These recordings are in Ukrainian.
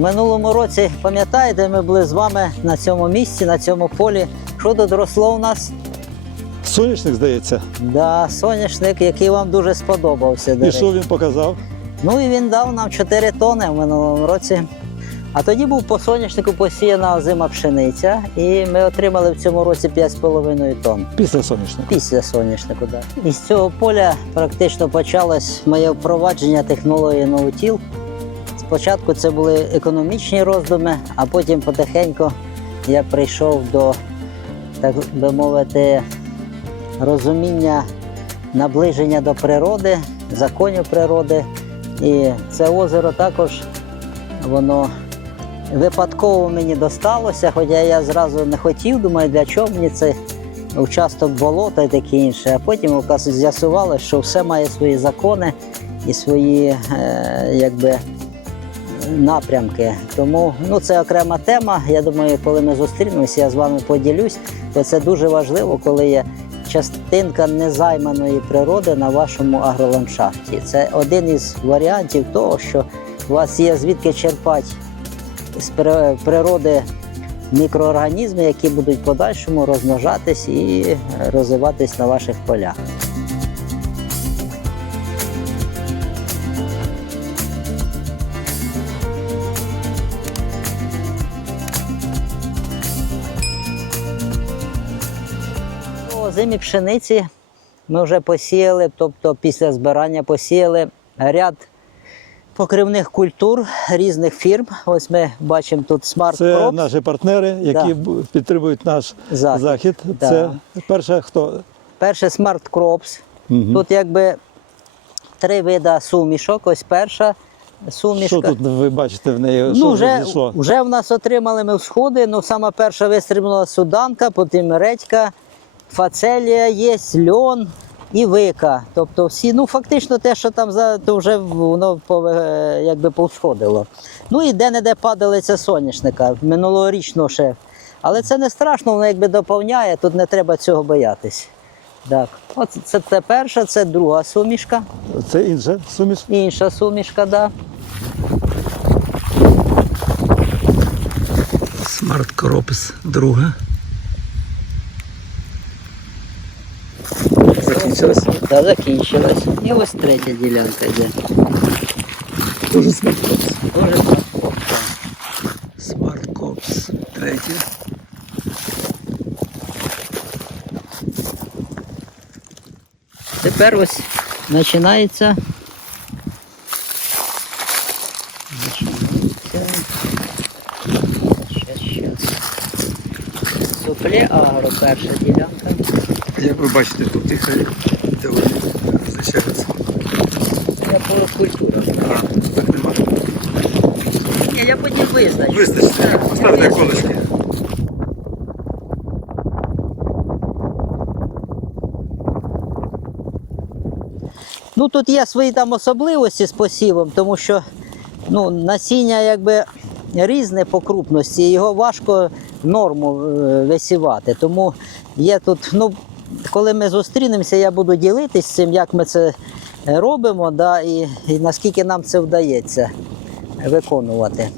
минулому році, пам'ятаєте, ми були з вами на цьому місці, на цьому полі. Що тут росло у нас? Соняшник, здається. Да, соняшник, який вам дуже сподобався. І що він показав? Ну і він дав нам 4 тони в минулому році. А тоді був по соняшнику посіяна озима пшениця, і ми отримали в цьому році 5,5 тонн. Після соняшника. Після соняшнику, так. І з цього поля практично почалось моє впровадження технології ноутіл. Спочатку це були економічні роздуми, а потім потихеньку я прийшов до, так би мовити, розуміння наближення до природи, законів природи. І це озеро також воно випадково мені досталося, хоча я зразу не хотів, думаю, для чого мені це участок болота і таке інше. А потім з'ясувалося, що все має свої закони і свої е, якби, напрямки. Тому ну, це окрема тема. Я думаю, коли ми зустрінемося, я з вами поділюсь, то це дуже важливо, коли є частинка незайманої природи на вашому агроландшафті. Це один із варіантів того, що у вас є звідки черпати з природи мікроорганізми, які будуть подальшому розмножатись і розвиватись на ваших полях. Зимі пшениці ми вже посіяли, тобто після збирання посіяли ряд покривних культур різних фірм. Ось ми бачимо тут Smart Це Crops. наші партнери, які Да. підтримують наш Захід. захід. Да. Це перше, хто Перше Smart Crops. Мгм. Тут якби три вида сумішок. Ось перша сумішка. що тут ви бачите в неї? що ну, вже, вже в нас отримали ми всходи. Ну, сама перша вистрибнула суданка, потім редька, фацелія є, льон і вика. Тобто всі, ну фактично те, що там за то вже воно якби повсходило. Ну і де-не-де падалиця соняшника, минулорічно ще. Але це не страшно, воно якби доповняє, тут не треба цього боятись. Так. От це, це перша, це друга сумішка. Це інша суміш. Інша сумішка, да. Smart Crops друга. Закінчилась. Та закінчилась. І ось третя ділянка йде. Дуже Смарт Копс, Дуже. Смарткопс. Crops третя. Тепер ось. Починається. Супле агро, перша ділянка. Як ви бачите, тут тихо доволі зачається. Я по культурах. А, так нема. Ні, я потім визначу. Вистачить. Поставте колочки. Ну тут є свої там особливості з посівом, тому що ну, насіння якби різне по крупності, і його важко норму е, висівати. Тому є тут, ну, коли ми зустрінемося, я буду ділитись цим, як ми це робимо, да, і, і наскільки нам це вдається виконувати.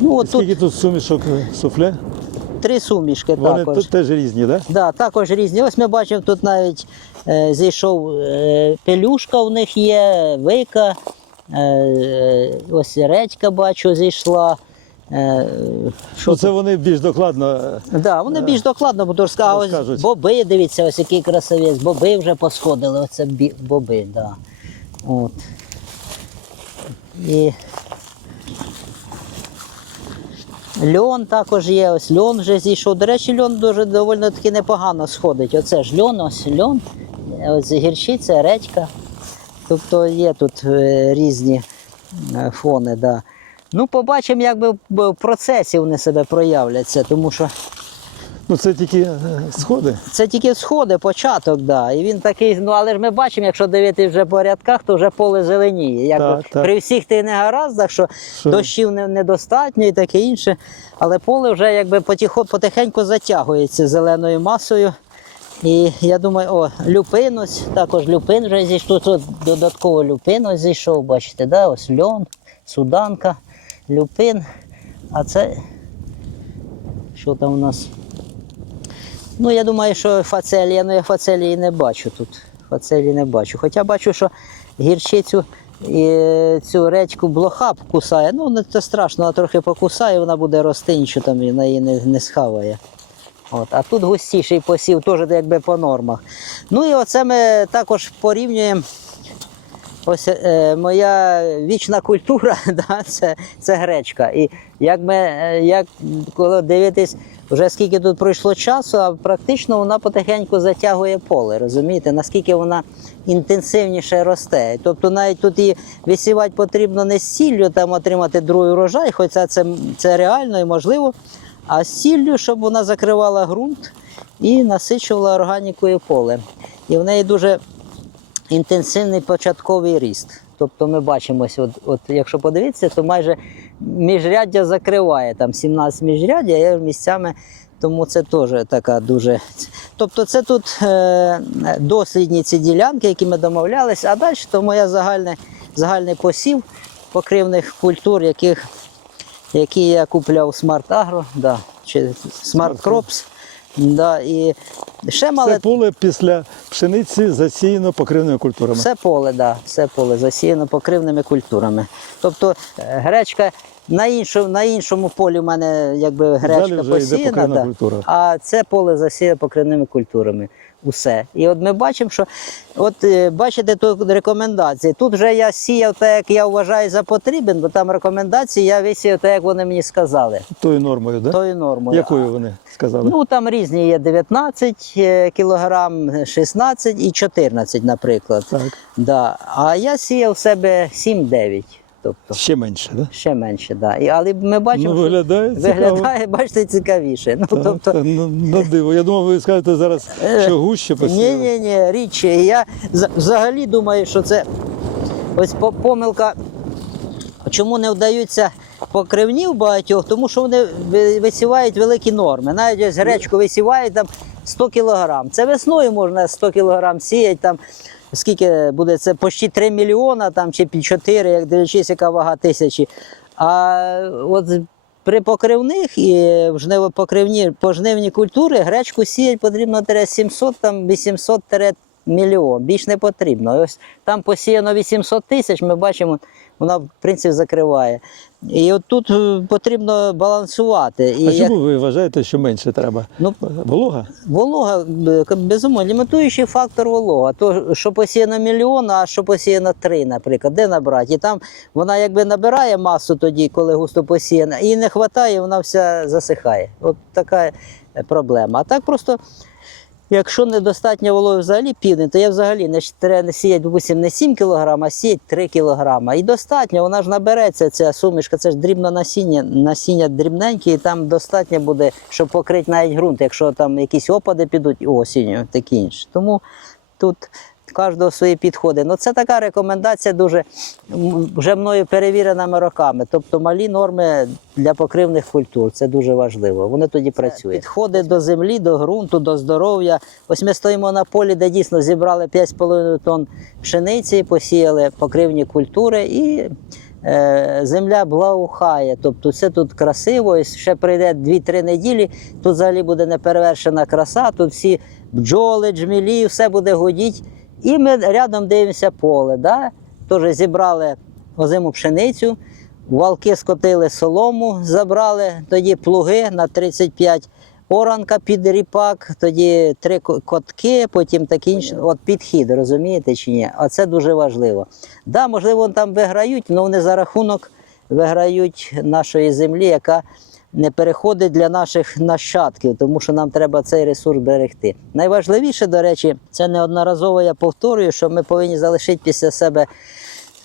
Ну, от Скільки тут сумішок е, суфле? три сумішки Вони також. тут теж різні, так? Да, також різні. Ось ми бачимо, тут навіть е, зійшов е, пелюшка в них є, вика, е, ось редька бачу, зійшла. Е, Що це вони більш докладно. е, да, вони більш докладно буду розказати. А Ось боби, дивіться, ось який красавець, боби вже посходили, оце боби, да. От. І льон також є, ось льон вже зійшов. До речі, льон дуже доволі таки непогано сходить. Оце ж льон, ось льон, ось гірчиця, редька. Тобто є тут е, різні е, фони. Да. Ну, побачимо, як би в процесі вони себе проявляться, тому що Ну це тільки е, сходи. це тільки сходи, початок, да. І він такий, ну але ж ми бачимо, якщо дивитися вже по рядках, то вже поле зеленіє. Як Так, так. при всіх тих негараздах, що, Що? дощів не, недостатньо і таке інше. Але поле вже якби потихо, потихеньку затягується зеленою масою. І я думаю, о, люпин ось, також люпин вже зійшов. Тут додатково люпин ось зійшов, бачите, да? ось льон, суданка. Люпин. А це що там у нас? Ну, я думаю, що фацелія, ну я фацелії не бачу тут. Фацелії не бачу. Хоча бачу, що гірчицю і цю речку блоха кусає. Ну, не це страшно, а трохи покусає, вона буде рости, нічого там вона її не, не схаває. От. А тут густіший посів, теж якби по нормах. Ну і оце ми також порівнюємо. Ось е, моя вічна культура, да, це, це гречка. І як ми, е, як коли дивитись, вже скільки тут пройшло часу, а практично вона потихеньку затягує поле. Розумієте, наскільки вона інтенсивніше росте. Тобто навіть тут і висівати потрібно не з сіллю, там отримати другий урожай, хоча це, це реально і можливо, а з сіллю, щоб вона закривала ґрунт і насичувала органікою поле. І в неї дуже інтенсивний початковий ріст. Тобто ми бачимось, от, от якщо подивитися, то майже міжряддя закриває там 17 міжряддя, я місцями, тому це теж така дуже. Тобто це тут е, дослідні ці ділянки, які ми домовлялися, а далі то моя загальне, загальний посів покривних культур, яких, які я купляв Smart Agro, да, чи Smart Crops. Да, і ще мали Це поле після пшениці засіяно покривними культурами. все поле, да, все поле засіяно покривними культурами. Тобто е, гречка на іншому, на іншому полі в мене якби гречка вже йде посіяна, покривна да, культура. а це поле засіяно покривними культурами. Усе. І от ми бачимо, що от е, бачите тут рекомендації. Тут вже я сіяв так, як я вважаю за потрібен, бо там рекомендації я висіяв так, як вони мені сказали. Тою нормою, да? Тою нормою. Якою вони сказали? Ну там різні є 19 е, кілограм, 16 і 14, наприклад. так. Да. А я сіяв в себе 7-9. Тобто Ще менше, да? ще менше, да. І, але ми бачимо, Ну, виглядає що виглядає, бачите, цікавіше. Ну, Так, тобто, так, ну, на диво. Я думав, ви скажете зараз, що гуще ні, посіяли. ні, ні, річ. Я взагалі думаю, що це ось по- помилка. Чому не вдаються покривнів багатьох? Тому що вони висівають великі норми. Навіть ось гречку висівають там 100 кг. Це весною можна 100 кг сіяти, там, скільки буде це почти 3 мільйона там, чи під 4, як дивлячись, яка вага тисячі. А от при покривних і в жнивопокривні, пожнивні культури гречку сіять потрібно 700-800 мільйон. Більш не потрібно. Ось там посіяно 800 тисяч, ми бачимо, вона в принципі закриває. І от тут е, потрібно балансувати. І А як- чому ви вважаєте, що менше треба? Ну, Волога? Волога, е, безумовно, лімітуючий фактор волога. То, що посіяно мільйон, а що посіяно три, наприклад, де набрати? І там вона якби набирає масу тоді, коли густо посіяна, і не вистачає, вона вся засихає. От така проблема. А так просто. Якщо недостатньо вологи взагалі південь, то я взагалі не, треба не сіяти, допустим, не 7 кг, а сіяти 3 кг. І достатньо, вона ж набереться, ця сумішка, це ж дрібно насіння, насіння дрібненьке, і там достатньо буде, щоб покрити навіть ґрунт, якщо там якісь опади підуть осінню, такі інші. Тому тут кожного свої підходи. Ну це така рекомендація дуже вже мною перевіреними роками. Тобто малі норми для покривних культур. Це дуже важливо. Вони тоді працюють. Підходи до землі, до ґрунту, до здоров'я. Ось ми стоїмо на полі, де дійсно зібрали 5,5 тонн пшениці, посіяли покривні культури і. е, Земля благоухає, тобто це тут красиво, і ще прийде 2-3 неділі. Тут взагалі буде неперевершена краса. Тут всі бджоли, джмілі, все буде гудіть. І ми рядом дивимося поле. Да? Теж зібрали озиму пшеницю, валки скотили солому, забрали, тоді плуги на 35 оранка під ріпак, тоді три котки, потім такі інші. От підхід, розумієте чи ні? А це дуже важливо. Да, можливо, вони там виграють, але вони за рахунок виграють нашої землі, яка не переходить для наших нащадків, тому що нам треба цей ресурс берегти. Найважливіше, до речі, це неодноразово я повторюю, що ми повинні залишити після себе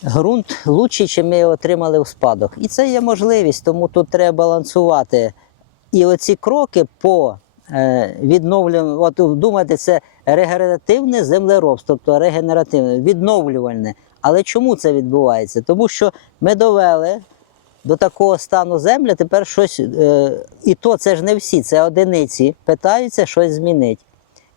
ґрунт лучший, чим ми його отримали в спадок. І це є можливість, тому тут треба балансувати. І оці кроки по е, відновлюванню, от думаєте, це регенеративне землеробство, тобто регенеративне, відновлювальне. Але чому це відбувається? Тому що ми довели до такого стану земля тепер щось, е, і то це ж не всі, це одиниці, питаються щось змінити.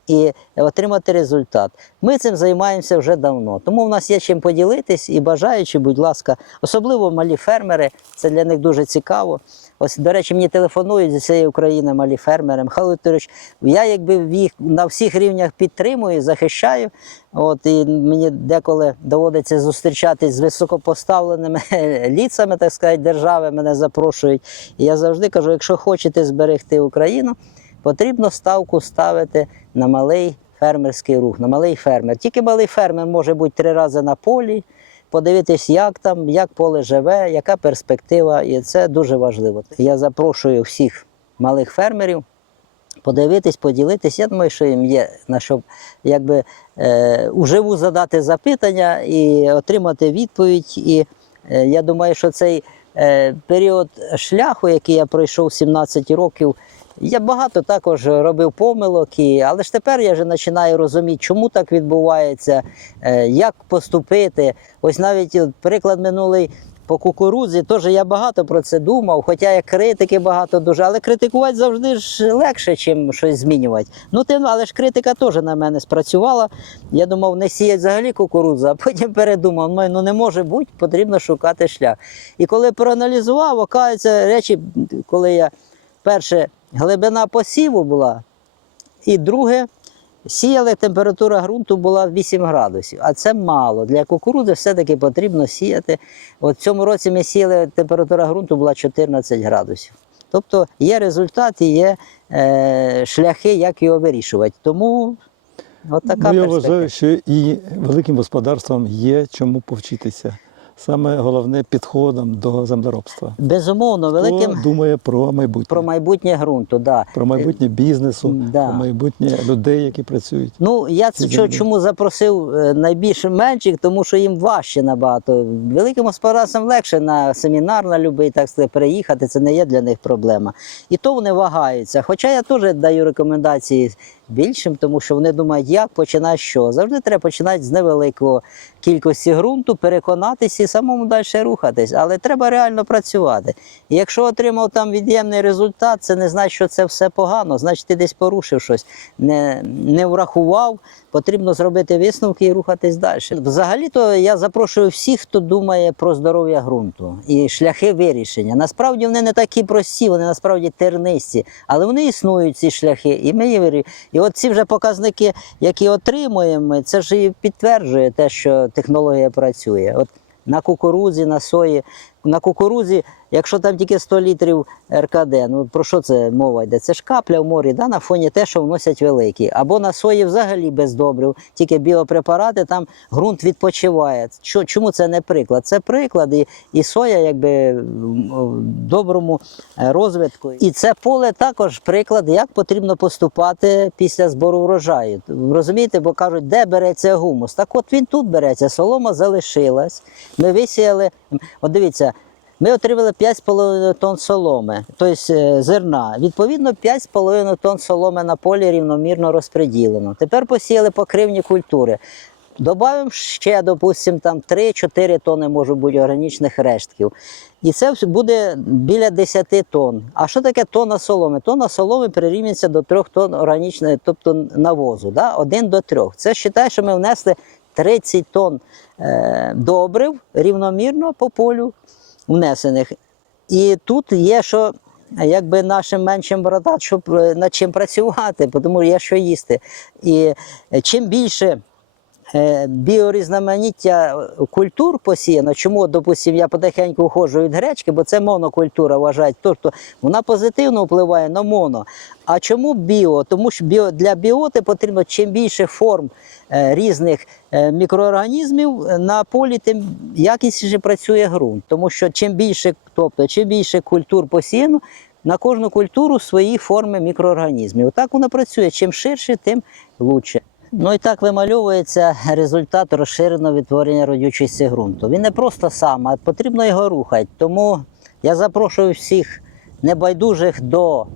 і отримати результат. Ми цим займаємося вже давно. Тому в нас є чим поділитись і бажаючи, будь ласка, особливо малі фермери, це для них дуже цікаво. Ось, до речі, мені телефонують зі всієї України малі фермери. Михайло Вікторович, я якби їх на всіх рівнях підтримую, захищаю. От і мені деколи доводиться зустрічатись з високопоставленими ліцами, так сказати, держави мене запрошують. І я завжди кажу: якщо хочете зберегти Україну, потрібно ставку ставити на малий фермерський рух, на малий фермер. Тільки малий фермер може бути три рази на полі, подивитись, як там, як поле живе, яка перспектива, і це дуже важливо. Я запрошую всіх малих фермерів подивитись, поділитись. Я думаю, що їм є на що якби е, уживу задати запитання і отримати відповідь. І е, я думаю, що цей е, період шляху, який я пройшов 17 років, я багато також робив помилок, і, але ж тепер я вже починаю розуміти, чому так відбувається, е, як поступити. Ось навіть приклад минулий по кукурудзі, теж я багато про це думав, хоча я критики багато дуже, але критикувати завжди ж легше, чим щось змінювати. Ну, тим, але ж критика теж на мене спрацювала. Я думав, не сіять взагалі кукурудзу, а потім передумав, ну, ну не може бути, потрібно шукати шлях. І коли проаналізував, оказується речі, коли я перше глибина посіву була, і друге, сіяли, температура ґрунту була 8 градусів, а це мало. Для кукурудзи все-таки потрібно сіяти. От в цьому році ми сіяли, температура ґрунту була 14 градусів. Тобто є результат і є е, шляхи, як його вирішувати. Тому от така Ну, я перспектива. вважаю, що і великим господарствам є чому повчитися. Саме головне підходом до землеробства. Безумовно, великим Хто думає про майбутнє, про майбутнє ґрунту. Да. про майбутнє бізнесу, Да. про майбутнє людей, які працюють. Ну, я це чому запросив е, найбільше менших, тому що їм важче набагато. Великим господарствам легше на семінар на любий, так сказати, переїхати, це не є для них проблема. І то вони вагаються. Хоча я теж даю рекомендації більшим, тому що вони думають, як починати що. Завжди треба починати з невеликого кількості ґрунту, переконатися самому далі рухатись. Але треба реально працювати. І якщо отримав там від'ємний результат, це не значить, що це все погано, значить ти десь порушив щось, не, не врахував. Потрібно зробити висновки і рухатись далі. Взагалі-то я запрошую всіх, хто думає про здоров'я ґрунту і шляхи вирішення. Насправді вони не такі прості, вони насправді тернисті, але вони існують ці шляхи. І ми їх вирі- І от ці вже показники, які отримуємо, це ж і підтверджує те, що технологія працює. От на кукурудзі, на сої. На кукурудзі, якщо там тільки 100 літрів РКД, ну про що це мова йде? Це ж капля в морі, да, на фоні те, що вносять великі. Або на сої взагалі без добрив, тільки біопрепарати, там ґрунт відпочиває. Чому це не приклад? Це приклад, і, і соя якби в доброму е, розвитку. І це поле також приклад, як потрібно поступати після збору врожаю. Розумієте, бо кажуть, де береться гумус? Так от він тут береться, солома залишилась. Ми висіяли, от дивіться. Ми отримали 5,5 тонн соломи, тобто е, зерна. Відповідно, 5,5 тонн соломи на полі рівномірно розподілено. Тепер посіяли покривні культури. Добавимо ще, допустимо, 3-4 тонни може бути органічних рештків. І це буде біля 10 тонн. А що таке тонна соломи? Тонна соломи прирівнюється до 3 тонн органічної, тобто навозу. Да? 1 до 3. Це вважає, що ми внесли 30 тонн е, добрив рівномірно по полю внесених. І тут є що якби нашим меншим братам, щоб е, над чим працювати, тому є що їсти. І е, чим більше біорізноманіття культур посіяно, чому, допустимо, я потихеньку входжу від гречки, бо це монокультура вважають, тобто вона позитивно впливає на моно. А чому біо? Тому що біо, для біоти потрібно чим більше форм е, різних е, мікроорганізмів е, на полі, тим якісніше працює ґрунт. Тому що чим більше, тобто, чим більше культур посіяно, на кожну культуру свої форми мікроорганізмів. Отак воно працює. Чим ширше, тим краще. Ну і так вимальовується результат розширеного відтворення родючості ґрунту. Він не просто сам, а потрібно його рухати. Тому я запрошую всіх небайдужих до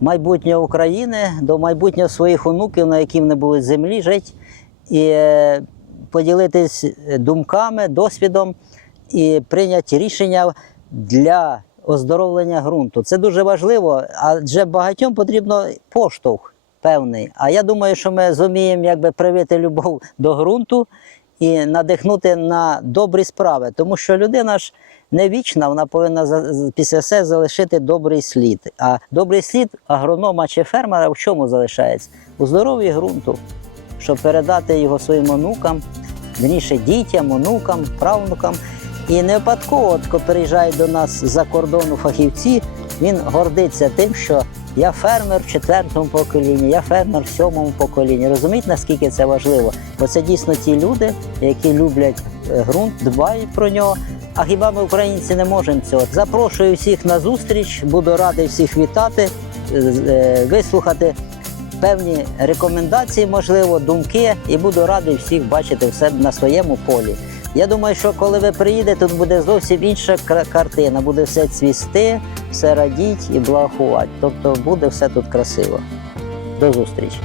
майбутнього України, до майбутнього своїх онуків, на яких не будуть землі жити, і е, поділитись думками, досвідом і прийняти рішення для оздоровлення ґрунту. Це дуже важливо, адже багатьом потрібно поштовх. Певний. А я думаю, що ми зуміємо якби привити любов до ґрунту і надихнути на добрі справи. Тому що людина ж не вічна, вона повинна після себе залишити добрий слід. А добрий слід агронома чи фермера в чому залишається? У здоров'ї ґрунту, щоб передати його своїм онукам, вірніше дітям, онукам, правнукам. І не випадково, коли приїжджають до нас з-за кордону фахівці, він гордиться тим, що я фермер в четвертому поколінні, я фермер в сьомому поколінні. Розумієте, наскільки це важливо? Бо це дійсно ті люди, які люблять е, ґрунт, дбають про нього. А хіба ми, українці, не можемо цього? Запрошую всіх на зустріч, буду радий всіх вітати, е, е, вислухати певні рекомендації, можливо, думки, і буду радий всіх бачити в себе на своєму полі. Я думаю, що коли ви приїдете, тут буде зовсім інша картина. Буде все цвісти, все радіть і благохувати. Тобто буде все тут красиво. До зустрічі.